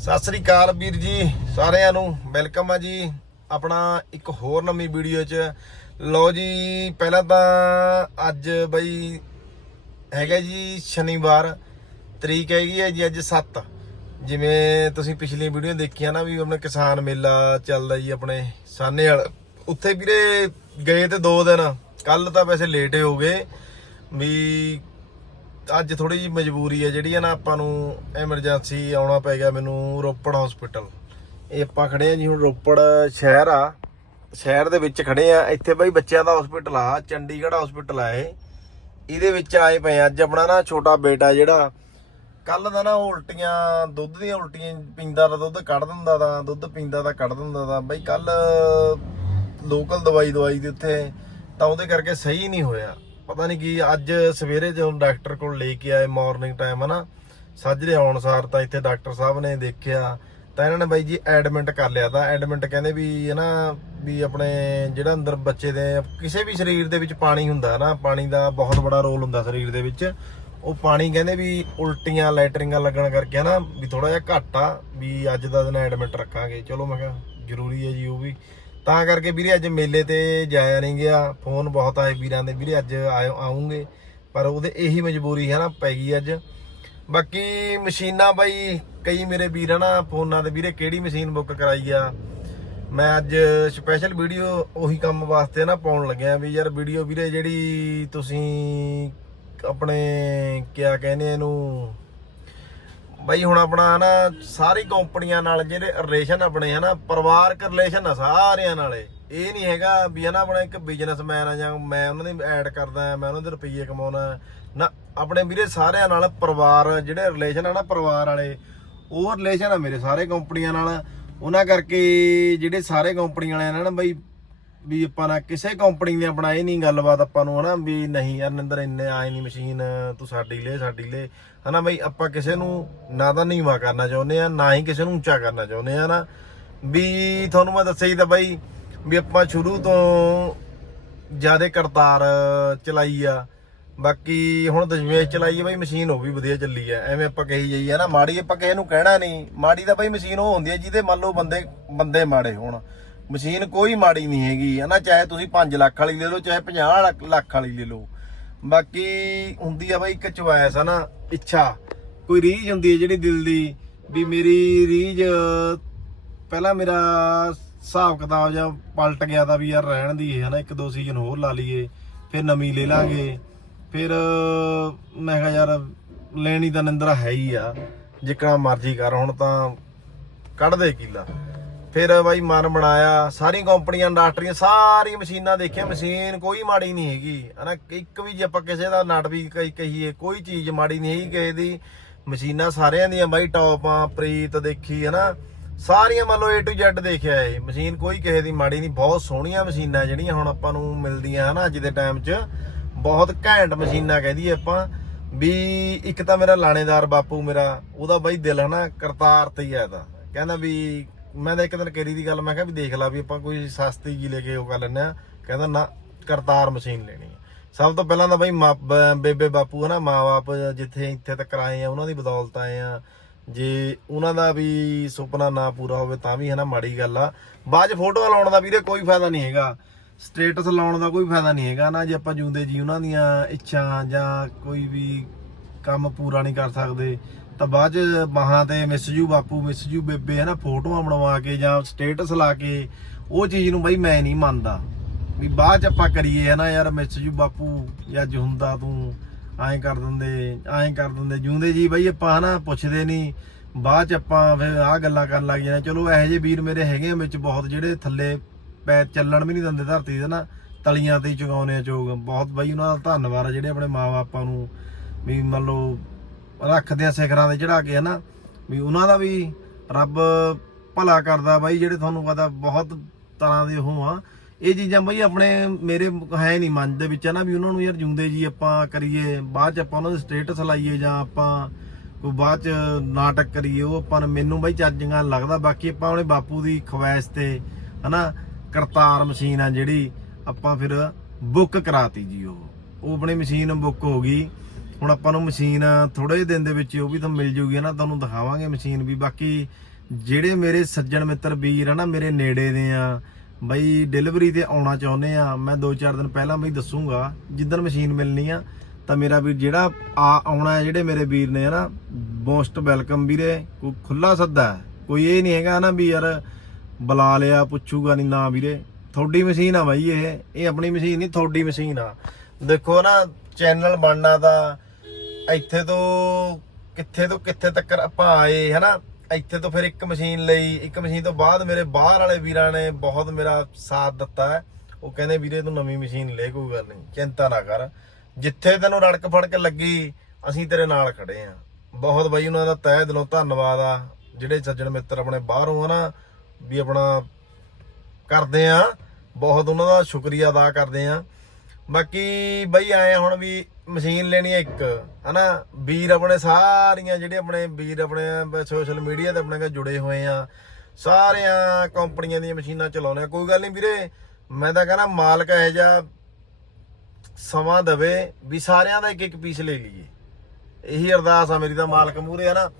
ਸਤਿ ਸ੍ਰੀ ਅਕਾਲ ਵੀਰ ਜੀ, ਸਾਰਿਆਂ ਨੂੰ ਵੈਲਕਮ ਆ ਜੀ ਆਪਣਾ ਇੱਕ ਹੋਰ ਨਵੀਂ ਵੀਡੀਓ 'ਚ। ਲਓ ਜੀ, ਪਹਿਲਾਂ ਤਾਂ ਅੱਜ ਬਈ ਹੈਗਾ ਜੀ ਸ਼ਨੀਵਾਰ, ਤਰੀਕ ਹੈਗੀ ਹੈ ਜੀ ਅੱਜ 7 ਜਿਵੇਂ ਤੁਸੀਂ ਪਿਛਲੀ ਵੀਡੀਓ ਦੇਖੀਆਂ ਨਾ ਵੀ ਆਪਣੇ ਕਿਸਾਨ ਮੇਲਾ ਚੱਲਦਾ ਜੀ ਆਪਣੇ ਸਾਨੇ ਵਾਲ। ਉੱਥੇ ਵੀਰੇ ਗਏ ਤੇ 2 ਦਿਨ ਕੱਲ ਤਾਂ ਵੈਸੇ ਲੇਟ ਹੋ ਗਏ ਵੀ ਅੱਜ ਥੋੜੀ ਜਿਹੀ ਮਜਬੂਰੀ ਹੈ, ਜਿਹੜੀ ਆ ਨਾ ਆਪਾਂ ਨੂੰ ਐਮਰਜੈਂਸੀ ਆਉਣਾ ਪੈ ਗਿਆ ਮੈਨੂੰ ਰੋਪੜ ਹਸਪੀਟਲ ਇਹ ਆਪਾਂ ਖੜੇ ਆ ਜੀ ਹੁਣ ਰੋਪੜ ਸ਼ਹਿਰ ਆ। ਸ਼ਹਿਰ ਦੇ ਵਿੱਚ ਖੜੇ ਆ ਇੱਥੇ ਬਈ ਬੱਚਿਆਂ ਦਾ ਹਸਪੀਟਲ ਆ, ਚੰਡੀਗੜ੍ਹ ਹਸਪੀਟਲ ਆ ਇਹ। ਇਹਦੇ ਵਿੱਚ ਆਏ ਪਏ ਅੱਜ ਆਪਣਾ ਨਾ ਛੋਟਾ ਬੇਟਾ ਜਿਹੜਾ ਕੱਲ ਦਾ ਨਾ ਉਹ ਉਲਟੀਆਂ, ਦੁੱਧ ਦੀਆਂ ਉਲਟੀਆਂ ਪੀਂਦਾ ਤਾਂ ਦੁੱਧ ਕੱਢ ਦਿੰਦਾ ਤਾਂ, ਦੁੱਧ ਪੀਂਦਾ ਤਾਂ ਕੱਢ ਦਿੰਦਾ ਤਾਂ। ਬਈ ਕੱਲ ਲੋਕਲ ਦਵਾਈ ਦਵਾਈ ਦੇ ਉੱਤੇ ਤਾਂ ਉਹਦੇ ਕਰਕੇ ਸਹੀ ਨਹੀਂ ਹੋਇਆ। ਪਤਾ ਨਹੀਂ ਕੀ ਅੱਜ ਸਵੇਰੇ ਜਦੋਂ ਡਾਕਟਰ ਕੋਲ ਲੈ ਕੇ ਆਏ ਮਾਰਨਿੰਗ ਟਾਈਮ ਹਨਾ ਸਾਜਰੇ ਆਉਣ ਸਾਰ ਤਾਂ ਇੱਥੇ ਡਾਕਟਰ ਸਾਹਿਬ ਨੇ ਦੇਖਿਆ, ਤਾਂ ਇਹਨਾਂ ਨੇ ਬਾਈ ਜੀ ਐਡਮਿਟ ਕਰ ਲਿਆ, ਤਾਂ ਐਡਮਿਟ ਕਹਿੰਦੇ ਵੀ ਹੈ ਨਾ ਵੀ ਆਪਣੇ ਜਿਹੜਾ ਅੰਦਰ ਬੱਚੇ ਦੇ, ਕਿਸੇ ਵੀ ਸਰੀਰ ਦੇ ਵਿੱਚ ਪਾਣੀ ਹੁੰਦਾ ਨਾ ਪਾਣੀ ਦਾ ਬਹੁਤ ਬੜਾ ਰੋਲ ਹੁੰਦਾ ਸਰੀਰ ਦੇ ਵਿੱਚ। ਉਹ ਪਾਣੀ ਕਹਿੰਦੇ ਵੀ ਉਲਟੀਆਂ, ਲੈਟਰਿੰਗਾਂ ਲੱਗਣ ਕਰਕੇ, ਹਨਾ, ਵੀ ਥੋੜਾ ਜਿਹਾ ਘੱਟ ਆ, ਵੀ ਅੱਜ ਦਾ ਦਿਨ ਐਡਮਿਟ ਰੱਖਾਂਗੇ। ਚਲੋ ਮੈਂ ਕਿਹਾ, ਜ਼ਰੂਰੀ ਹੈ ਜੀ ਉਹ ਵੀ। ਤਾਂ ਕਰਕੇ ਵੀਰੇ ਅੱਜ ਮੇਲੇ ਤੇ ਜਾਇਆ ਨਹੀਂ ਗਿਆ। ਫੋਨ ਬਹੁਤ ਆਏ ਵੀਰਾਂ ਦੇ। ਵੀਰੇ ਅੱਜ ਆਇਓ, ਆਉਂਗੇ। ਪਰ ਉਹਦੇ ਇਹੀ ਮਜਬੂਰੀ ਹੈ ਨਾ, ਪੈ ਗਈ ਅੱਜ। ਬਾਕੀ ਮਸ਼ੀਨਾਂ ਬਾਈ, ਕਈ ਮੇਰੇ ਵੀਰ ਨਾ ਫੋਨਾਂ ਤੇ ਵੀਰੇ ਕਿਹੜੀ ਮਸ਼ੀਨ ਬੁੱਕ ਕਰਾਈ ਆ। ਮੈਂ ਅੱਜ ਸਪੈਸ਼ਲ ਵੀਡੀਓ ਉਹੀ ਕੰਮ ਵਾਸਤੇ ਨਾ ਪਾਉਣ ਲੱਗਿਆ ਵੀ ਯਾਰ ਵੀਡੀਓ ਵੀਰੇ ਜਿਹੜੀ ਤੁਸੀਂ ਆਪਣੇ ਕਿਆ ਕਹਿੰਦੇ ਇਹਨੂੰ ਬਾਈ ਹੁਣ ਆਪਣਾ ਨਾ ਸਾਰੀ ਕੰਪਨੀਆਂ ਨਾਲ ਜਿਹੜੇ ਰਿਲੇਸ਼ਨ ਆਪਣੇ ਹਨਾ, ਪਰਿਵਾਰਕ ਰਿਲੇਸ਼ਨ ਆ ਸਾਰਿਆਂ ਨਾਲੇ ਇਹ। ਨਹੀਂ ਹੈਗਾ ਵੀ ਹਨਾ ਆਪਣਾ ਇੱਕ ਬਿਜ਼ਨਸਮੈਨ ਆ ਜਾਂ ਮੈਂ ਉਹਨਾਂ ਦੀ ਐਡ ਕਰਦਾ, ਮੈਂ ਉਹਨਾਂ ਦੇ ਰੁਪਈਏ ਕਮਾਉਣਾ। ਨਾ, ਆਪਣੇ ਵੀਰੇ ਸਾਰਿਆਂ ਨਾਲ ਪਰਿਵਾਰ, ਜਿਹੜੇ ਰਿਲੇਸ਼ਨ ਆ ਨਾ ਪਰਿਵਾਰ ਵਾਲੇ, ਉਹ ਰਿਲੇਸ਼ਨ ਆ ਮੇਰੇ ਸਾਰੇ ਕੰਪਨੀਆਂ ਨਾਲ। ਉਹਨਾਂ ਕਰਕੇ ਜਿਹੜੇ ਸਾਰੇ ਕੰਪਨੀ ਵਾਲਿਆਂ ਨਾਲ ਨਾ ਬਈ ਵੀ ਆਪਾਂ ਨਾ ਕਿਸੇ ਕੰਪਨੀ ਨੇ ਆਪਣਾ ਇਹ ਨਹੀਂ ਗੱਲਬਾਤ ਆਪਾਂ ਨੂੰ, ਹਨਾ, ਵੀ ਨਹੀਂ ਯਾਰ ਨਿੰਦਰ, ਇੰਨੇ ਆਏ ਨਹੀਂ ਮਸ਼ੀਨ ਤੂੰ ਸਾਡੀ ਲੈ ਸਾਡੀ ਲੈ। ਹਨਾ ਬਈ, ਆਪਾਂ ਕਿਸੇ ਨੂੰ ਨਾ ਤਾਂ ਨੀਵਾ ਕਰਨਾ ਚਾਹੁੰਦੇ ਆ, ਨਾ ਹੀ ਕਿਸੇ ਨੂੰ ਉੱਚਾ ਕਰਨਾ ਚਾਹੁੰਦੇ ਆ ਨਾ ਵੀ ਤੁਹਾਨੂੰ ਮੈਂ ਦੱਸਿਆ ਹੀ ਤਾਂ ਬਈ, ਵੀ ਆਪਾਂ ਸ਼ੁਰੂ ਤੋਂ ਜਿਆਦੇ ਕਰਤਾਰ ਚਲਾਈ ਆ। ਬਾਕੀ ਹੁਣ ਦਸ਼ਮੇਸ਼ ਚਲਾਈਏ ਆ ਬਈ ਮਸ਼ੀਨ ਉਹ ਵੀ ਵਧੀਆ ਚੱਲੀ ਆ। ਐਵੇਂ ਆਪਾਂ ਕਹੀ ਜਾਈਏ ਨਾ ਮਾੜੀ ਆਪਾਂ ਕਿਸੇ ਨੂੰ ਕਹਿਣਾ ਨਹੀਂ ਮਾੜੀ ਤਾਂ ਬਈ ਮਸ਼ੀਨ ਉਹ ਹੁੰਦੀ ਹੈ ਜਿਹਦੇ ਮੰਨ ਲਓ ਬੰਦੇ ਬੰਦੇ ਮਾੜੇ ਹੋਣ। ਮਸ਼ੀਨ ਕੋਈ ਮਾੜੀ ਨਹੀਂ ਹੈਗੀ ਹਨਾ ਚਾਹੇ ਤੁਸੀਂ 5 ਲੱਖ ਵਾਲੀ ਲੈ ਲਓ, ਚਾਹੇ 50 ਲੱਖ- ਵਾਲੀ ਲੈ ਲਓ। ਬਾਕੀ ਹੁੰਦੀ ਆ ਬਈ ਇੱਕ ਚੁਆਇਸ ਆ ਨਾ? ਇੱਛਾ। ਕੋਈ ਰੀਝ ਹੁੰਦੀ ਹੈ ਜਿਹੜੀ ਦਿਲ ਦੀ, ਵੀ ਮੇਰੀ ਰੀਝ ਪਹਿਲਾਂ ਮੇਰਾ ਹਿਸਾਬ ਕਿਤਾਬ ਜਾਂ ਪਲਟ ਗਿਆ ਤਾਂ ਵੀ ਯਾਰ ਰਹਿਣ ਦੀ ਹੈ ਨਾ? ਇੱਕ ਦੋ ਸੀਜ਼ਨ ਹੋਰ ਲਾ ਲਈਏ, ਫਿਰ ਨਵੀਂ ਲੈ ਲਾਂਗੇ। ਫਿਰ ਮੈਂ ਕਿਹਾ ਯਾਰ, ਲੈਣੀ ਤਾਂ ਨਿੰਦਰਾ ਹੈ ਹੀ ਆ। ਜਿੱਕਣਾ ਮਰਜ਼ੀ ਕਰ, ਹੁਣ ਤਾਂ ਕੱਢ ਦੇ ਕੀਲਾ। ਫਿਰ ਬਾਈ ਮਨ ਬਣਾਇਆ ਸਾਰੀ ਕੰਪਨੀਆਂ, ਇੰਡਸਟਰੀਆਂ, ਸਾਰੀ ਮਸ਼ੀਨਾਂ ਦੇਖਿਆ, ਮਸ਼ੀਨ ਕੋਈ ਮਾੜੀ ਨਹੀਂ ਹੈਗੀ, ਹਨਾ? ਇੱਕ ਵੀ ਜੇ ਆਪਾਂ ਕਿਸੇ ਦਾ ਨਟ ਵੀ ਕਹੀ, ਕਹੀਏ, ਕੋਈ ਚੀਜ਼ ਮਾੜੀ ਨਹੀਂ ਹੈਗੀ ਕਿਸੇ ਦੀ। ਮਸ਼ੀਨਾਂ ਸਾਰਿਆਂ ਦੀਆਂ ਬਾਈ ਟੌਪ ਆ, ਪ੍ਰੀਤ ਦੇਖੀ, ਹਨਾ? ਸਾਰੀਆਂ ਮੰਨ ਲਓ A to Z ਦੇਖਿਆ ਏ ਮਸ਼ੀਨ ਕੋਈ ਕਿਸੇ ਦੀ ਮਾੜੀ ਨਹੀਂ, ਬਹੁਤ ਸੋਹਣੀਆਂ ਮਸ਼ੀਨਾਂ ਜਿਹੜੀਆਂ ਹੁਣ ਆਪਾਂ ਨੂੰ ਮਿਲਦੀਆਂ, ਹਨਾ, ਅੱਜ ਦੇ ਟਾਈਮ 'ਚ। ਬਹੁਤ ਘੈਂਟ ਮਸ਼ੀਨਾਂ ਕਹਿ ਕਹਦੀ ਆਪਾਂ। ਵੀ ਇੱਕ ਤਾਂ ਮੇਰਾ ਲਾਣੇਦਾਰ ਬਾਪੂ ਮੇਰਾ, ਉਹਦਾ ਬਾਈ ਦਿਲ, ਹਨਾ, ਕਰਤਾਰ ਤੇ ਹੀ ਆ ਇਹਦਾ। ਕਹਿੰਦਾ ਵੀ ਮੈਂ ਤਾਂ ਇੱਕ ਦਿਨ ਕਰੀ ਦੀ ਗੱਲ ਮੈਂ ਕਿਹਾ ਵੀ ਦੇਖ ਲਾ ਵੀ ਆਪਾਂ ਕੋਈ ਸਸਤੀ ਜੀ ਲੈ ਕੇ ਉਹ ਕਰ ਲੈਂਦੇ ਆ ਕਹਿੰਦਾ ਨਾ, ਕਰਤਾਰ ਮਸ਼ੀਨ ਲੈਣੀ ਹੈ। ਸਭ ਤੋਂ ਪਹਿਲਾਂ ਤਾਂ ਬਾਈ ਮਾਂ- ਬੇਬੇ ਬਾਪੂ ਹਨਾ ਮਾਂ-ਬਾਪ ਜਿੱਥੇ ਇੱਥੇ ਤੱਕ ਆਏ ਆ, ਉਹਨਾਂ ਦੀ ਬਦੌਲਤ ਆਏ ਆ। ਜੇ ਉਹਨਾਂ ਦਾ ਵੀ ਸੁਪਨਾ ਨਾ ਪੂਰਾ ਹੋਵੇ ਤਾਂ ਵੀ ਹਨਾ ਮਾੜੀ ਗੱਲ ਆ। ਬਾਅਦ ਚ ਫੋਟੋ ਲਾਉਣ ਦਾ ਵੀਰੇ ਕੋਈ ਫਾਇਦਾ ਨਹੀਂ ਹੈਗਾ। ਸਟੇਟਸ ਲਾਉਣ ਦਾ ਕੋਈ ਫਾਇਦਾ ਨਹੀਂ ਹੈਗਾ ਨਾ, ਜੇ ਆਪਾਂ ਜੂੰਦੇ ਜੀ ਉਹਨਾਂ ਦੀਆਂ ਇੱਛਾ ਜਾਂ ਕੋਈ ਵੀ ਕੰਮ ਪੂਰਾ ਨਹੀਂ ਕਰ ਸਕਦੇ ਤਾਂ ਬਾਅਦ ਚ ਬਾਹਾਂ ਤੇ ਮਿਸ ਯੂ ਬਾਪੂ ਮਿਸ ਯੂ ਬੇਬੇ ਹਨਾ, ਫੋਟੋਆਂ ਬਣਵਾ ਕੇ ਜਾਂ ਸਟੇਟਸ ਲਾ ਕੇ ਉਹ ਚੀਜ਼ ਨੂੰ ਬਈ ਮੈਂ ਨਹੀਂ ਮੰਨਦਾ। ਵੀ ਬਾਅਦ ਚ ਆਪਾਂ ਕਰੀਏ ਹਨਾ ਯਾਰ ਮਿਸ ਯੂ ਬਾਪੂ ਜਾਂ ਜੁੰਦਾ ਤੂੰ, ਐਂ ਕਰ ਦਿੰਦੇ, ਐਂ ਕਰ ਦਿੰਦੇ। ਜੂੰਦੇ ਜੀ ਬਈ ਆਪਾਂ ਹਨਾ, ਪੁੱਛਦੇ ਨਹੀਂ। ਬਾਅਦ ਚ ਆਪਾਂ ਫਿਰ ਆਹ ਗੱਲਾਂ ਕਰਨ ਲੱਗ ਜਾਂਦੇ ਚਲੋ ਇਹੋ ਜਿਹੇ ਵੀਰ ਮੇਰੇ ਹੈਗੇ ਆ ਵਿੱਚ ਬਹੁਤ, ਜਿਹੜੇ ਥੱਲੇ ਪੈ ਚੱਲਣ ਵੀ ਨਹੀਂ ਦਿੰਦੇ ਧਰਤੀ ਦੇ ਨਾ, ਤਲੀਆਂ ਤੇ ਹੀ ਚੁਗਾਉਨੇ ਆ ਚੋਗ। ਬਹੁਤ ਬਈ ਉਹਨਾਂ ਦਾ ਧੰਨਵਾਦ ਆ ਜਿਹੜੇ ਆਪਣੇ ਮਾਪਿਆਂ ਨੂੰ ਵੀ ਮੰਨ ਲਓ ਰੱਖਦੇ ਆ ਸਿਖਰਾਂ ਦੇ ਚੜਾ ਕੇ ਹਨਾ, ਵੀ ਉਹਨਾਂ ਦਾ ਵੀ ਰੱਬ ਭਲਾ ਕਰਦਾ ਬਾਈ, ਜਿਹੜੇ ਤੁਹਾਨੂੰ ਪਤਾ ਬਹੁਤ ਤਰ੍ਹਾਂ ਦੇ ਉਹ ਆ। ਇਹ ਚੀਜ਼ਾਂ ਬਈ ਆਪਣੇ ਮੇਰੇ ਹੈ ਨਹੀਂ ਮਨ ਦੇ ਵਿੱਚ ਨਾ ਵੀ ਉਹਨਾਂ ਨੂੰ ਯਾਰ ਜੁੰਦੇ ਜੀ ਆਪਾਂ ਕਰੀਏ, ਬਾਅਦ ਚ ਆਪਾਂ ਉਹਨਾਂ ਦੇ ਸਟੇਟਸ ਲਾਈਏ ਜਾਂ ਆਪਾਂ ਕੋਈ ਬਾਅਦ ਚ ਨਾਟਕ ਕਰੀਏ, ਉਹ ਆਪਾਂ ਮੈਨੂੰ ਬਈ ਚੱਜੀਆਂ ਲੱਗਦਾ, ਬਾਕੀ ਆਪਾਂ ਉਹਨੇ ਬਾਪੂ ਦੀ ਖਵਾਇਸ਼ ਤੇ ਹਨਾ, ਕਰਤਾਰ ਮਸ਼ੀਨ ਆ ਜਿਹੜੀ ਆਪਾਂ ਫਿਰ ਬੁੱਕ ਕਰਾਤੀ ਜੀ ਉਹ। ਉਹ ਆਪਣੀ ਮਸ਼ੀਨ ਬੁੱਕ ਹੋ ਗਈ। ਹੁਣ ਆਪਾਂ ਨੂੰ ਮਸ਼ੀਨ ਥੋੜੇ ਜਿਹੇ ਦਿਨ ਦੇ ਵਿੱਚ ਉਹ ਵੀ ਤਾਂ ਮਿਲ ਜੂਗੀ ਨਾ? ਤੁਹਾਨੂੰ ਦਿਖਾਵਾਂਗੇ ਮਸ਼ੀਨ ਵੀ। ਬਾਕੀ ਜਿਹੜੇ ਮੇਰੇ ਸੱਜਣ ਮਿੱਤਰ ਵੀਰ ਆ ਨਾ, ਮੇਰੇ ਨੇੜੇ ਦੇ ਆ, ਬਈ ਡਿਲੀਵਰੀ ਤੇ ਆਉਣਾ ਚਾਹੁੰਦੇ ਆ, ਮੈਂ 2-4 ਦਿਨ ਪਹਿਲਾਂ ਬਈ ਦੱਸੂਗਾ, ਜਿੱਦਣ ਮਸ਼ੀਨ ਮਿਲਣੀ ਆ, ਤਾਂ ਮੇਰਾ ਵੀਰ ਜਿਹੜਾ ਆ ਆਉਣਾ ਹੈ, ਜਿਹੜੇ ਮੇਰੇ ਵੀਰ ਨੇ ਨਾ? ਮੋਸਟ ਵੈਲਕਮ ਵੀਰੇ, ਕੋਈ ਖੁੱਲਾ ਸੱਦਾ ਕੋਈ ਇਹ ਨਹੀਂ ਹੈਗਾ ਨਾ ਵੀ ਯਾਰ ਬੁਲਾ ਲਿਆ, ਪੁੱਛੂਗਾ ਨਹੀਂ ਨਾ ਵੀਰੇ। ਤੁਹਾਡੀ ਮਸ਼ੀਨ ਆ ਬਾਈ ਇਹ ਇਹ ਆਪਣੀ ਮਸ਼ੀਨ ਨਹੀਂ, ਤੁਹਾਡੀ ਮਸ਼ੀਨ ਆ। ਦੇਖੋ ਨਾ, ਚੈਨਲ ਬਣਨਾ ਦਾ ਇੱਥੇ ਤੋਂ ਕਿੱਥੇ ਤੋਂ ਕਿੱਥੇ ਤੱਕ ਆਪਾਂ ਆਏ, ਹਨਾ? ਇੱਥੇ ਤੋਂ ਫਿਰ ਇੱਕ ਮਸ਼ੀਨ ਲਈ, ਇੱਕ ਮਸ਼ੀਨ ਤੋਂ ਬਾਅਦ ਮੇਰੇ ਬਾਹਰ ਵਾਲੇ ਵੀਰਾਂ ਨੇ ਬਹੁਤ ਮੇਰਾ ਸਾਥ ਦਿੱਤਾ ਹੈ। ਉਹ ਕਹਿੰਦੇ, ਵੀਰੇ, ਤੂੰ ਨਵੀਂ ਮਸ਼ੀਨ ਲੈ, ਕੋਈ ਗੱਲ ਨਹੀਂ, ਚਿੰਤਾ ਨਾ ਕਰ। ਜਿੱਥੇ ਤੈਨੂੰ ਰੜਕ ਫੜਕ ਲੱਗੀ, ਅਸੀਂ ਤੇਰੇ ਨਾਲ ਖੜੇ ਆ। ਬਹੁਤ ਬਾਈ, ਉਹਨਾਂ ਦਾ ਤਹਿ ਦਿਲੋਂ ਧੰਨਵਾਦ ਆ, ਜਿਹੜੇ ਸੱਜਣ ਮਿੱਤਰ ਆਪਣੇ ਬਾਹਰੋਂ ਆ ਨਾ, ਵੀ ਆਪਣਾ ਕਰਦੇ ਆ। ਬਹੁਤ ਉਹਨਾਂ ਦਾ ਸ਼ੁਕਰੀਆ ਅਦਾ ਕਰਦੇ ਆ। ਬਾਕੀ ਬਈ ਆਏ ਹੁਣ ਵੀ ਮਸ਼ੀਨ ਲੈਣੀ ਹੈ ਇੱਕ, ਹਨਾ? ਵੀਰ ਆਪਣੇ ਸਾਰੀਆਂ ਜਿਹੜੇ ਆਪਣੇ ਵੀਰ ਆਪਣੇ ਸੋਸ਼ਲ ਮੀਡੀਆ ਤੇ ਆਪਣੇ ਨਾਲ ਜੁੜੇ ਹੋਏ ਆ, ਸਾਰਿਆਂ ਕੰਪਨੀਆਂ ਦੀਆਂ ਮਸ਼ੀਨਾਂ ਚਲਾਉਂਦੇ ਆ। ਕੋਈ ਗੱਲ ਨਹੀਂ ਵੀਰੇ, ਮੈਂ ਤਾਂ ਕਹਿੰਦਾ ਮਾਲਕ ਇਹ ਜਾ ਸਮਾਂ ਦਵੇ ਵੀ ਸਾਰਿਆਂ ਦਾ ਇੱਕ ਇੱਕ ਪੀਸ ਲੈ ਲਈਏ। ਇਹੀ ਅਰਦਾਸ ਆ ਮੇਰੀ ਤਾਂ ਮਾਲਕ ਮੂਰੇ ਆ ਨਾ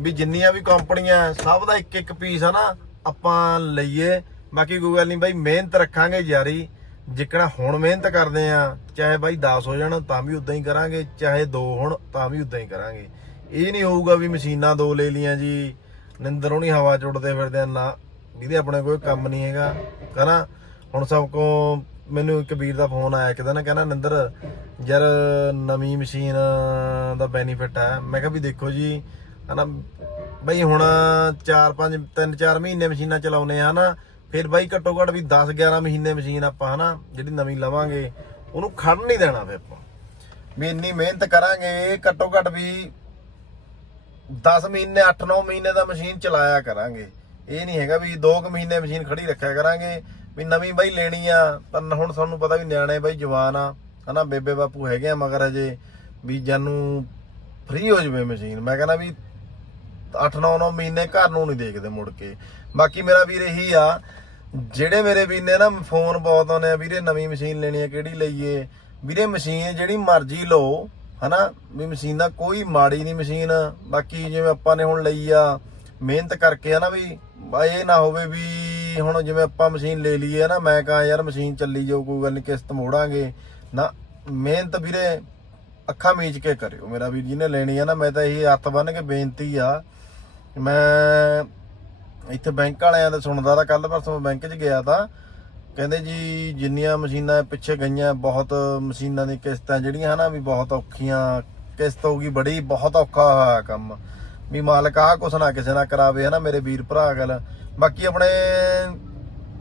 ਵੀ ਜਿੰਨੀਆਂ ਵੀ ਕੰਪਨੀਆਂ ਸਭ ਦਾ ਇੱਕ ਇੱਕ ਪੀਸ ਹੈ ਨਾ ਆਪਾਂ ਲਈਏ। ਬਾਕੀ ਕੋਈ ਗੱਲ ਨਹੀਂ ਬਾਈ, ਮਿਹਨਤ ਰੱਖਾਂਗੇ ਯਾਰੀ। ਜਿੱਕਣਾ ਹੁਣ ਮਿਹਨਤ ਕਰਦੇ ਆ, ਚਾਹੇ ਬਾਈ 10 ਹੋ ਜਾਣ, ਤਾਂ ਵੀ ਉਦਾਂ ਹੀ ਕਰਾਂਗੇ, ਚਾਹੇ 2 ਹੋਣ, ਤਾਂ ਵੀ ਉਦਾਂ ਹੀ ਕਰਾਂਗੇ। ਇਹ ਨਹੀਂ ਹੋਊਗਾ ਵੀ ਮਸ਼ੀਨਾਂ ਦੋ ਲੈ ਲੀਆਂ ਜੀ, ਨਿੰਦਰ ਨਹੀਂ ਹਵਾ ਚੁੱਟਦੇ ਫਿਰਦੇ ਆ, ਨਾ, ਇਹਦੇ ਆਪਣੇ ਕੋਈ ਕੰਮ ਨਹੀਂ ਹੈਗਾ। ਕਹਣਾ ਹੁਣ ਸਭ ਕੋ ਮੈਨੂੰ ਇੱਕ ਵੀਰ ਦਾ ਫੋਨ ਆਇਆ, ਇੱਕ ਦਿਨ ਕਹਿੰਦਾ, ਨਿੰਦਰ, ਯਾਰ ਨਵੀਂ ਮਸ਼ੀਨ ਦਾ ਬੈਨੀਫਿਟ ਹੈ ਮੈਂ ਕਿਹਾ ਵੀ ਦੇਖੋ ਜੀ, ਹਨਾ, ਬਈ ਹੁਣ 4 5 3 4 ਮਹੀਨੇ ਮਸ਼ੀਨਾਂ ਚਲਾਉਨੇ ਆ, ਹਨਾ ਫਿਰ ਬਾਈ ਘੱਟੋ ਘੱਟ ਵੀ 10 11 ਮਹੀਨੇ ਮਸ਼ੀਨ ਆਪਾਂ ਹਨਾ, ਜਿਹੜੀ ਨਵੀਂ ਲਵਾਂਗੇ, ਉਹਨੂੰ ਖੜ ਨਹੀਂ ਦੇਣਾ ਫਿਰ ਆਪਾਂ। ਵੀ ਇੰਨੀ ਮਿਹਨਤ ਕਰਾਂਗੇ, ਘੱਟੋ ਘੱਟ ਵੀ 10 ਮਹੀਨੇ 8-9 ਮਹੀਨੇ ਦਾ ਮਸ਼ੀਨ ਚਲਾਇਆ ਕਰਾਂਗੇ। ਇਹ ਨਹੀਂ ਹੈਗਾ ਵੀ 2 ਮਹੀਨੇ ਮਸ਼ੀਨ ਖੜੀ ਰੱਖਿਆ ਕਰਾਂਗੇ, ਵੀ ਨਵੀਂ ਬਾਈ ਲੈਣੀ ਆ, ਪਰ ਹੁਣ ਸਾਨੂੰ ਪਤਾ ਵੀ ਨਿਆਣੇ ਬਾਈ ਜਵਾਨ ਆ, ਹਨਾ, ਬੇਬੇ ਬਾਪੂ ਹੈਗੇ ਆ ਮਗਰ ਅਜੇ ਵੀ ਜਾਨੂੰ ਫ੍ਰੀ ਹੋ ਜਵੇ ਮਸ਼ੀਨ। ਮੈਂ ਕਹਿੰਦਾ ਵੀ 8-9 ਮਹੀਨੇ ਘਰ ਨੂੰ ਨਹੀਂ ਦੇਖਦੇ ਮੁੜ ਕੇ। ਬਾਕੀ ਮੇਰਾ ਵੀਰ ਇਹੀ ਆ, ਜਿਹੜੇ ਮੇਰੇ ਵੀਰ ਨੇ ਨਾ ਫੋਨ ਬਹੁਤ ਆਉਂਦੇ ਆ, ਵੀਰੇ ਨਵੀਂ ਮਸ਼ੀਨ ਲੈਣੀ ਆ, ਕਿਹੜੀ ਲਈਏ? ਵੀਰੇ ਮਸ਼ੀਨ ਜਿਹੜੀ ਮਰਜ਼ੀ ਲਓ, ਹਨਾ? ਵੀ ਮਸ਼ੀਨ ਦਾ ਕੋਈ ਮਾੜੀ ਨਹੀਂ ਮਸ਼ੀਨ। ਬਾਕੀ ਜਿਵੇਂ ਆਪਾਂ ਨੇ ਹੁਣ ਲਈ ਆ, ਮਿਹਨਤ ਕਰਕੇ ਆ ਨਾ ਵੀ ਇਹ ਨਾ ਹੋਵੇ ਵੀ ਹੁਣ ਜਿਵੇਂ ਆਪਾਂ ਮਸ਼ੀਨ ਲੈ ਲਈਏ ਨਾ, ਮੈਂ ਕਹਾਂ ਯਾਰ ਮਸ਼ੀਨ ਚੱਲੀ ਜਾਊ, ਕੋਈ ਗੱਲ ਨਹੀਂ ਕਿਸ਼ਤ ਮੋੜਾਂਗੇ। ਨਾ, ਮਿਹਨਤ ਵੀਰੇ ਅੱਖਾਂ ਮੀਚ ਕੇ ਕਰਿਓ। ਮੇਰਾ ਵੀਰ ਜੀ ਨੇ ਲੈਣੀ ਆ ਨਾ, ਮੈਂ ਤਾਂ ਇਹ ਹੱਥ ਬੰਨ ਕੇ ਬੇਨਤੀ ਆ ਮੈਂ ਇੱਥੇ ਬੈਂਕ ਵਾਲਿਆਂ ਦਾ ਸੁਣਦਾ ਤਾਂ ਕੱਲ ਪਰਸੋਂ ਬੈਂਕ 'ਚ ਗਿਆ ਤਾਂ ਕਹਿੰਦੇ ਜੀ ਜਿੰਨੀਆਂ ਮਸ਼ੀਨਾਂ ਪਿੱਛੇ ਗਈਆਂ, ਬਹੁਤ ਮਸ਼ੀਨਾਂ ਦੀ ਕਿਸ਼ਤਾਂ ਜਿਹੜੀਆਂ ਹਨਾ ਵੀ ਬਹੁਤ ਔਖੀਆਂ, ਕਿਸ਼ਤ ਹੋਊਗੀ ਬੜੀ, ਬਹੁਤ ਔਖਾ ਹੋਇਆ ਕੰਮ। ਵੀ ਮਾਲਕ ਆ ਕੁਛ ਨਾ ਕਿਸੇ ਨਾ ਕਰਾਵੇ ਹਨਾ ਮੇਰੇ ਵੀਰ ਭਰਾ ਗੱਲ। ਬਾਕੀ ਆਪਣੇ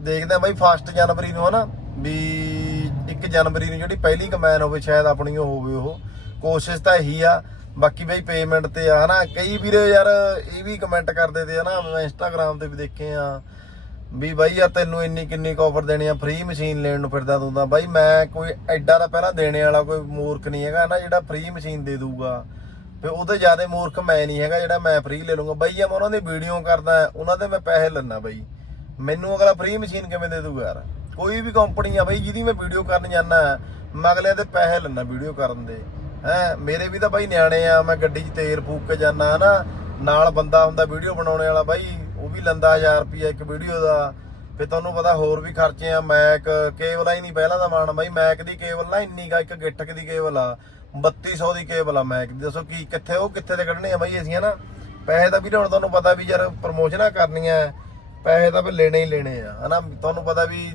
ਦੇਖਦੇ ਆ ਬਾਈ ਫਸਟ ਜਨਵਰੀ ਨੂੰ ਹਨਾ ਵੀ 1 ਜਨਵਰੀ ਨੂੰ ਜਿਹੜੀ ਪਹਿਲੀ ਕਮੈਨ ਹੋਵੇ, ਸ਼ਾਇਦ ਆਪਣੀ ਉਹ ਹੋਵੇ ਉਹ। ਕੋਸ਼ਿਸ਼ ਤਾਂ ਇਹੀ ਆ ਬਾਕੀ ਬਈ ਪੇਮੈਂਟ ਤੇ ਆ, ਹਨਾ? ਕਈ ਵੀਰੇ ਯਾਰ ਇਹ ਵੀ ਕਮੈਂਟ ਕਰਦੇ ਤੇ ਹਨਾ ਮੈਂ ਇੰਸਟਾਗ੍ਰam ਤੇ ਵੀ ਦੇਖੇ ਆ, ਵੀ ਬਾਈ ਆ ਤੈਨੂੰ ਇੰਨੀ ਕਿੰਨੀ ਕੁ ਆਫਰ ਦੇਣੀ ਆ ਫ੍ਰੀ ਮਸ਼ੀਨ ਲੈਣ ਨੂੰ ਫਿਰਦਾ ਤੂੰ ਤਾਂ। ਬਾਈ ਮੈਂ ਕੋਈ ਐਡਾ ਦਾ ਪਹਿਲਾਂ ਦੇਣੇ ਵਾਲਾ ਕੋਈ ਮੂਰਖ ਨਹੀਂ ਹੈਗਾ ਨਾ ਜਿਹੜਾ ਫ੍ਰੀ ਮਸ਼ੀਨ ਦੇ ਦੂਗਾ ਫੇ ਉਹਦੇ ਜ਼ਿਆਦਾ ਮੂਰਖ ਮੈਂ ਨਹੀਂ ਹੈਗਾ, ਜਿਹੜਾ ਮੈਂ ਫ੍ਰੀ ਲੈ ਲੂੰਗਾ ਬਾਈ ਆ ਮੈਂ ਉਹਨਾਂ ਦੀ ਵੀਡੀਓ ਕਰਦਾ, ਉਹਨਾਂ ਦੇ ਮੈਂ ਪੈਸੇ ਲੈਣਾ ਬਾਈ। ਮੈਨੂੰ ਅਗਲਾ ਫ੍ਰੀ ਮਸ਼ੀਨ ਕਿਵੇਂ ਦੇ ਦੂਗਾ ਯਾਰ? ਕੋਈ ਵੀ ਕੰਪਨੀ ਆ ਬਾਈ, ਜਿਹਦੀ ਮੈਂ ਵੀਡੀਓ ਕਰਨ ਜਾਣਾ ਮੈਂ ਅਗਲੇ ਦੇ ਪੈਸੇ ਲੈਣਾ ਵੀਡੀਓ ਕਰਨ ਦੇ। ਹੈ, ਮੇਰੇ ਵੀ ਤਾਂ ਬਾਈ ਨਿਆਣੇ ਆ, ਮੈਂ ਗੱਡੀ 'ਚ ਤੇਲ ਫੂਕ ਕੇ ਜਾਣਾ ਹਨਾ। ਨਾਲ ਬੰਦਾ ਹੁੰਦਾ ਵੀਡੀਓ ਬਣਾਉਣੇ ਵਾਲਾ ਬਾਈ, ਉਹ ਵੀ ਲੰਦਾ 1000 ਰੁਪਿਆ ਇੱਕ ਵੀਡੀਓ ਦਾ। ਫੇ ਤੁਹਾਨੂੰ ਪਤਾ ਹੋਰ ਵੀ ਖਰਚੇ ਆ ਮੈਕ ਕੇਬਲ ਹੀ ਨਹੀਂ ਪਹਿਲਾਂ ਦਾ ਮਾਣ ਬਾਈ ਮੈਕ ਦੀ ਕੇਬਲ ਨਾ ਇੰਨੀ ਕਾ ਇੱਕ ਗਿੱਟਕ ਦੀ ਕੇਬਲ ਆ 3200 ਦੀ ਕੇਬਲ ਆ ਮੈਕ ਦੀ। ਦੱਸੋ ਕੀ, ਕਿੱਥੇ, ਉਹ ਕਿੱਥੇ ਤੇ ਕੱਢਣੇ ਆ ਬਾਈ ਅਸੀਂ, ਹਨਾ। ਪੈਸੇ ਤਾਂ ਵੀ ਹੁਣ ਤੁਹਾਨੂੰ ਪਤਾ ਵੀ ਯਾਰ ਪ੍ਰਮੋਸ਼ਨਾਂ ਕਰਨੀਆਂ ਪੈਸੇ ਤਾਂ ਵੀ ਲੈਣੇ ਹੀ ਲੈਣੇ ਆ, ਹਨਾ। ਤੁਹਾਨੂੰ ਪਤਾ ਵੀ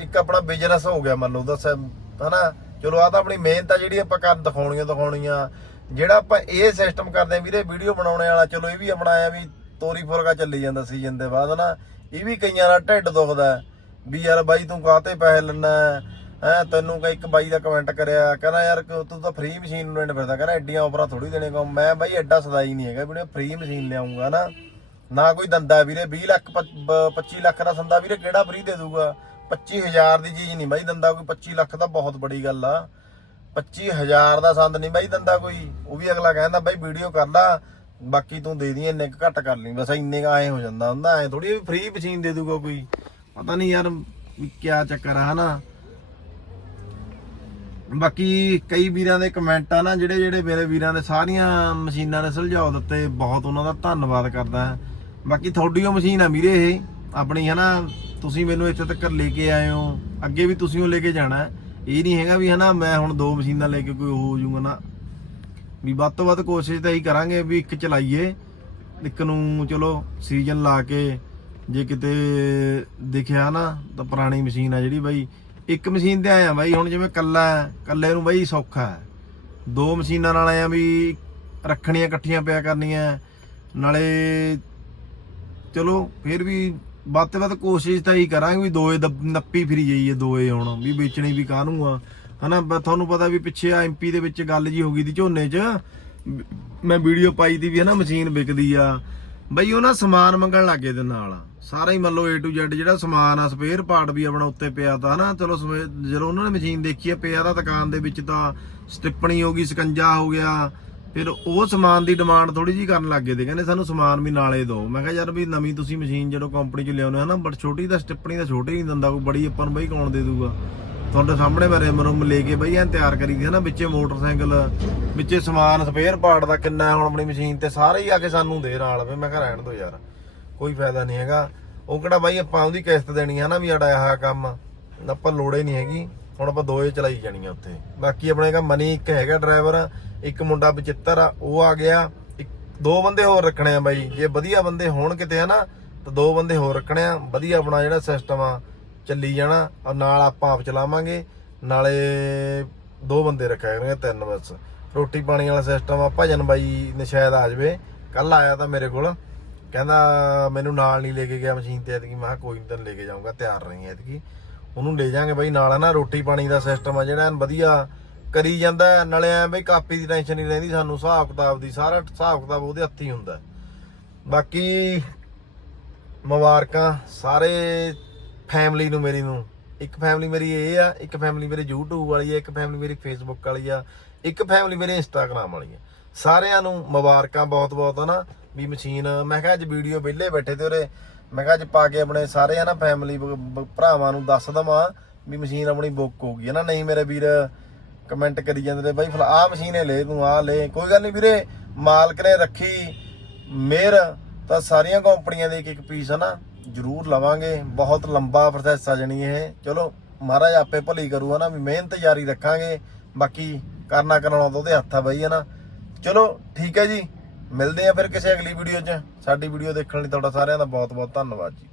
ਇੱਕ ਆਪਣਾ ਬਿਜ਼ਨਸ ਹੋ ਗਿਆ, ਮੰਨ ਲਓ, ਦੱਸ, ਹਨਾ। ਚਲੋ ਆ ਤਾਂ ਆਪਣੀ ਮਿਹਨਤ ਆ ਜਿਹੜੀ ਆਪਾਂ ਕਰ ਦਿਖਾਉਣੀਆਂ ਦਿਖਾਉਣੀਆਂ ਜਿਹੜਾ ਆਪਾਂ ਇਹ ਸਿਸਟਮ ਕਰਦੇ ਆ ਵੀਰੇ ਵੀਡੀਓ ਬਣਾਉਣੇ ਵਾਲਾ, ਚਲੋ ਇਹ ਵੀ ਆਪਣਾ ਵੀ ਤੋਰੀ ਫੁਰਗਾ ਚੱਲੀ ਜਾਂਦਾ ਸੀਜ਼ਨ ਦੇ ਬਾਅਦ ਨਾ ਇਹ ਵੀ ਕਈਆਂ ਦਾ ਢਿੱਡ ਦੁਖਦਾ ਵੀ ਯਾਰ ਬਾਈ ਤੂੰ ਕਾਹਤੇ ਪੈਸੇ ਲੈਣਾ ਹੈ? ਤੈਨੂੰ ਕਈ ਇੱਕ ਬਾਈ ਦਾ ਕਮੈਂਟ ਕਰਿਆ, ਕਹਿੰਦਾ ਯਾਰ ਤੂੰ ਤਾਂ ਫ੍ਰੀ ਮਸ਼ੀਨ ਲੈਣ ਫਿਰਦਾ, ਕਹਿੰਦਾ ਐਡੀਆਂ ਆਫਰਾਂ ਥੋੜੀ ਦੇਣੇ ਕੋ ਮੈਂ ਬਾਈ ਐਡਾ ਸਦਾਈ ਨਹੀਂ ਹੈਗਾ ਵੀਰੇ ਫ੍ਰੀ ਮਸ਼ੀਨ ਲਿਆਉਂਗਾ ਨਾ ਨਾ ਕੋਈ ਦੰਦਾ ਵੀਰੇ 20 ਲੱਖ 25 ਲੱਖ ਦਾ ਸੰਦਾ ਵੀਰੇ ਕਿਹੜਾ ਫ੍ਰੀ ਦੇ ਦੂਗਾ? 25000 ਦੀ ਚੀਜ਼ ਨਹੀਂ ਬਾਈ ਦੰਦਾ ਕੋਈ 25 ਲੱਖ ਤਾਂ ਬਹੁਤ ਬੜੀ ਗੱਲ ਆ। 25000 ਦਾ ਸੰਦ ਨਹੀਂ ਬਾਈ ਦੰਦਾ ਕੋਈ। ਉਹ ਵੀ ਅਗਲਾ ਕਹਿੰਦਾ ਬਾਈ ਵੀਡੀਓ ਕਰ ਲਾ, ਬਾਕੀ ਤੂੰ ਦੇ ਦੀ, ਇੰਨੇ ਘੱਟ ਕਰ ਲਈ। ਬਸ ਇੰਨੇ ਕ ਐ ਹੋ ਜਾਂਦਾ ਹੁੰਦਾ, ਐ ਥੋੜੀ ਫ੍ਰੀ ਮਸ਼ੀਨ ਦੇ ਦੂਗਾ ਕੋਈ। ਪਤਾ ਨਹੀਂ ਯਾਰ ਵੀ ਕਿਆ ਚੱਕਰ ਆ, ਹਨਾ। ਬਾਕੀ ਕਈ ਵੀਰਾਂ ਦੇ ਕਮੈਂਟ ਆ ਨਾ, ਜਿਹੜੇ ਜਿਹੜੇ ਮੇਰੇ ਵੀਰਾਂ ਦੇ ਸਾਰੀਆਂ ਮਸ਼ੀਨਾਂ ਨੇ ਸੁਲਝਾਅ ਦਿੱਤੇ ਬਹੁਤ ਉਹਨਾਂ ਦਾ ਧੰਨਵਾਦ ਕਰਦਾ। ਬਾਕੀ ਤੁਹਾਡੀ ਉਹ ਮਸ਼ੀਨ ਆ ਵੀਰੇ ਇਹ, ਆਪਣੀ ਹੈ ਤੁਸੀਂ ਮੈਨੂੰ ਇੱਥੇ ਤੱਕ ਲੈ ਕੇ ਆਏ ਹੋ ਅੱਗੇ ਵੀ ਤੁਸੀਂ ਉਹ ਲੈ ਕੇ ਜਾਣਾ ਹੈ। ਇਹ ਨਹੀਂ ਹੈਗਾ ਵੀ ਹੈ ਨਾ ਮੈਂ ਹੁਣ ਦੋ ਮਸ਼ੀਨਾਂ ਲੈ ਕੇ ਕੋਈ ਹੋ ਜਾਊਗਾ ਨਾ ਵੀ ਵੱਧ ਤੋਂ ਵੱਧ ਕੋਸ਼ਿਸ਼ ਤਾਂ ਇਹੀ ਕਰਾਂਗੇ ਵੀ ਇੱਕ ਚਲਾਈਏ ਇੱਕ ਨੂੰ ਚਲੋ ਸੀਜ਼ਨ ਲਾ ਕੇ ਜੇ ਕਿਤੇ ਦਿਖਿਆ ਨਾ ਤਾਂ ਪੁਰਾਣੀ ਮਸ਼ੀਨ ਆ ਜਿਹੜੀ ਬਾਈ ਇੱਕ ਮਸ਼ੀਨ ਤੇ ਆਇਆ ਬਾਈ ਹੁਣ ਜਿਵੇਂ ਕੱਲਾ ਹੈ, ਕੱਲੇ ਨੂੰ ਬਾਈ ਸੌਖਾ ਹੈ ਦੋ ਮਸ਼ੀਨਾਂ ਨਾਲ ਆਇਆ ਵੀ ਰੱਖਣੀਆਂ ਇਕੱਠੀਆਂ ਪਿਆ ਕਰਨੀਆਂ ਨਾਲੇ ਚਲੋ ਫਿਰ ਵੀ ਵੱਧ ਤੋਂ ਵੱਧ ਕੋਸ਼ਿਸ਼ ਤਾਂ ਇਹੀ ਕਰਾਂਗੇ ਵੀ ਦੋਏ ਦੱਬ- ਨੱਪੀ ਫਿਰੀ ਜਾਈਏ ਦੋਏ ਹੁਣ, ਵੀ ਵੇਚਣੀ ਵੀ ਕਾਹਨੂੰ ਆ। ਹਨਾ, ਬ- ਤੁਹਾਨੂੰ ਪਤਾ ਵੀ ਪਿੱਛੇ ਆ ਐਮਪੀ ਦੇ ਵਿੱਚ ਗੱਲ ਜੀ ਹੋ ਗਈ ਦੀ ਝੋਨੇ 'ਚ। ਮੈਂ ਵੀਡੀਓ ਪਾਈ ਦੀ ਵੀ ਹਨਾ, ਮਸ਼ੀਨ ਵਿਕਦੀ ਆ। ਬਈ ਉਹ ਨਾ ਸਮਾਨ ਮੰਗਣ ਲੱਗੇ ਦੇ ਨਾਲ। ਸਾਰਾ ਹੀ ਮੰਨ ਲਓ A to Z ਜਿਹੜਾ ਸਮਾਨ ਆ ਸਪੇਅਰ ਪਾਰਟ ਵੀ ਆਪਣਾ ਉੱਤੇ ਪਿਆ ਤਾਂ ਹਨਾ। ਚਲੋ ਸਮੇ- ਜਦੋਂ ਉਹਨਾਂ ਨੇ ਮਸ਼ੀਨ ਦੇਖੀ ਆ, ਪਿਆ ਤਾਂ ਦੁਕਾਨ ਦੇ ਵਿੱਚ ਤਾਂ ਸਟਿੱਪਣੀ ਹੋ ਗਈ, ਸਕੰਜਾ ਹੋ ਗਿਆ। ਫਿਰ ਉਹ ਸਮਾਨ ਦੀ ਡਿਮਾਂਡ ਥੋੜੀ ਜੀ ਕਰਨ ਲੱਗੇ ਤੇ ਕਹਿੰਦੇ ਸਾਨੂੰ ਸਮਾਨ ਵੀ ਨਾਲੇ ਦਿਓ। ਮੈਂ ਕਿਹਾ ਯਾਰ ਵੀ ਨਵੀਂ ਤੁਸੀਂ ਮਸ਼ੀਨ ਜਦੋਂ ਕੰਪਨੀ ਚ ਲਿਆਉਂਦੇ ਹੋ ਬਟ ਛੋਟੀ ਤਾਂ ਸਟਿੱਪਣੀ ਤਾਂ ਛੋਟੀ ਨਹੀਂ ਦਿੰਦਾ, ਕੋਈ ਬੜੀ ਆਪਾਂ ਨੂੰ ਬਈ ਕੌਣ ਦੇ ਦੂਗਾ। ਤੁਹਾਡੇ ਸਾਹਮਣੇ ਮੈਂ ਰਿਮ ਰੁਮ ਲੈ ਕੇ ਬਈ ਐਂ ਤਿਆਰ ਕਰੀ ਦੀ ਹੈ ਵਿੱਚੇ ਮੋਟਰਸਾਈਕਲ, ਵਿੱਚੇ ਸਮਾਨ ਸਪੇਅਰ ਪਾਰਟ ਦਾ ਕਿੰਨਾ ਹੁਣ ਆਪਣੀ ਮਸ਼ੀਨ ਤੇ ਸਾਰੇ ਹੀ ਆ ਕੇ ਸਾਨੂੰ ਦੇ ਨਾਲ ਵੀ। ਮੈਂ ਕਿਹਾ ਰਹਿਣ ਦੋ ਯਾਰ, ਕੋਈ ਫਾਇਦਾ ਨਹੀਂ ਹੈਗਾ। ਉਹ ਕਿਹੜਾ ਬਾਈ ਆਪਾਂ ਉਹਦੀ ਕਿਸ਼ਤ ਦੇਣੀ ਹੈ ਨਾ ਵੀ ਸਾਡਾ ਆਹ ਕੰਮ, ਆਪਾਂ ਲੋੜੇ ਨਹੀਂ ਹੈਗੀ। ਹੁਣ ਆਪਾਂ ਦੋਏ ਚਲਾਈ ਜਾਣੀਆਂ ਉੱਥੇ। ਬਾਕੀ ਆਪਣੇ ਕਾ ਮਨੀ ਇੱਕ ਹੈਗਾ ਡਰਾਈਵਰ ਇੱਕ ਮੁੰਡਾ ਬਚਿੱਤਰ ਆ ਉਹ ਆ ਗਿਆ। ਇੱਕ, ਦੋ ਬੰਦੇ ਹੋਰ ਰੱਖਣੇ ਆ ਬਾਈ। ਜੇ ਵਧੀਆ ਬੰਦੇ ਹੋਣ ਕਿਤੇ ਹਨਾ, ਤਾਂ ਦੋ ਬੰਦੇ ਹੋਰ ਰੱਖਣੇ ਆ। ਵਧੀਆ ਆਪਣਾ ਜਿਹੜਾ ਸਿਸਟਮ ਆ, ਚੱਲੀ ਜਾਣਾ। ਔਰ ਨਾਲ ਆਪਾਂ ਆਪ ਚਲਾਵਾਂਗੇ। ਨਾਲੇ ਦੋ ਬੰਦੇ ਰੱਖਿਆ ਕਰਾਂਗੇ, ਤਿੰਨ ਬਸ। ਰੋਟੀ ਪਾਣੀ ਵਾਲਾ ਸਿਸਟਮ ਆ। ਭਜਨ ਬਾਈ ਨੇ ਸ਼ਾਇਦ ਆ ਜਾਵੇ। ਕੱਲ ਆਇਆ ਤਾਂ ਮੇਰੇ ਕੋਲ। ਕਹਿੰਦਾ, ਮੈਨੂੰ ਨਾਲ ਨਹੀਂ ਲੈ ਕੇ ਗਿਆ ਮਸ਼ੀਨ ਤੇ। ਐਤਕੀ ਮੈਂ ਕਿਹਾ, ਕੋਈ ਨਹੀਂ ਤੈਨੂੰ ਲੈ ਕੇ ਜਾਊਂਗਾ। ਤਿਆਰ ਰਹੀ ਐਤਕੀ। ਉਹਨੂੰ ਲੈ ਜਾਾਂਗੇ ਬਾਈ, ਨਾਲ ਨਾ ਰੋਟੀ ਪਾਣੀ ਦਾ ਸਿਸਟਮ ਆ ਜਿਹੜਾ ਵਧੀਆ ਕਰੀ ਜਾਂਦਾ ਨਾਲੇ ਐ ਬਈ ਕਾਪੀ ਦੀ ਟੈਨਸ਼ਨ ਨਹੀਂ ਰਹਿੰਦੀ, ਸਾਨੂੰ ਹਿਸਾਬ ਕਿਤਾਬ ਦੀ, ਸਾਰਾ ਹਿਸਾਬ ਕਿਤਾਬ ਉਹਦੇ ਹੱਥੀ ਹੁੰਦਾ। ਬਾਕੀ ਮੁਬਾਰਕਾਂ ਸਾਰੇ ਫੈਮਿਲੀ ਨੂੰ ਮੇਰੀ ਨੂੰ। ਇੱਕ ਫੈਮਿਲੀ ਮੇਰੀ ਇਹ ਆ, ਇੱਕ ਫੈਮਿਲੀ ਮੇਰੇ YouTube ਵਾਲੀ ਆ, ਇੱਕ ਫੈਮਿਲੀ ਮੇਰੀ Facebook ਵਾਲੀ ਆ, ਇੱਕ ਫੈਮਿਲੀ ਮੇਰੇ Instagram ਵਾਲੀ ਆ। ਸਾਰਿਆਂ ਨੂੰ ਮੁਬਾਰਕਾਂ ਬਹੁਤ ਬਹੁਤ ਹਨਾ ਵੀ ਮਸ਼ੀਨ, ਮੈਂ ਕਿਹਾ ਅੱਜ ਵੀਡੀਓ ਵਿਹਲੇ ਬੈਠੇ ਤੇ ਉਰੇ। ਮੈਂ ਕਿਹਾ ਅੱਜ ਪਾ ਕੇ ਆਪਣੇ ਸਾਰੇ ਹਨਾ ਫੈਮਿਲੀ ਭਰਾਵਾਂ ਨੂੰ ਦੱਸ ਦਵਾਂ ਵੀ ਮਸ਼ੀਨ ਆਪਣੀ ਬੁੱਕ ਹੋ ਗਈ ਹੈ ਨਾ। ਨਹੀਂ ਮੇਰੇ ਵੀਰ ਕਮੈਂਟ ਕਰੀ ਜਾਂਦੇ ਨੇ ਬਾਈ ਫਲਾ ਆ ਮਸ਼ੀਨ ਲੈ, ਤੂੰ ਆ ਲੈ। ਕੋਈ ਗੱਲ ਨਹੀਂ ਵੀਰੇ, ਮਾਲਕ ਨੇ ਰੱਖੀ ਮੇਰ ਤਾਂ ਸਾਰੀਆਂ ਕੰਪਨੀਆਂ ਦੇ ਇੱਕ ਇੱਕ ਪੀਸ ਹੈ ਨਾ, ਜ਼ਰੂਰ ਲਵਾਂਗੇ। ਬਹੁਤ ਲੰਬਾ ਪ੍ਰੋਸੈਸ ਆ ਜਣੀ ਇਹ। ਚਲੋ, ਮਹਾਰਾਜ ਆਪੇ ਭਲੀ ਕਰੂ ਨਾ, ਵੀ ਮਿਹਨਤ ਜਾਰੀ ਰੱਖਾਂਗੇ। ਬਾਕੀ ਕਰਨਾ ਕਰਾਉਣਾ ਤਾਂ ਉਹਦੇ ਹੱਥ ਆ ਬਈ ਨਾ। ਚਲੋ, ਠੀਕ ਹੈ ਜੀ। ਮਿਲਦੇ ਆ ਫਿਰ ਕਿਸੇ ਅਗਲੀ ਵੀਡੀਓ 'ਚ। ਸਾਡੀ ਵੀਡੀਓ ਦੇਖਣ ਲਈ ਤੁਹਾਡਾ ਸਾਰਿਆਂ ਦਾ ਬਹੁਤ ਬਹੁਤ ਧੰਨਵਾਦ ਜੀ।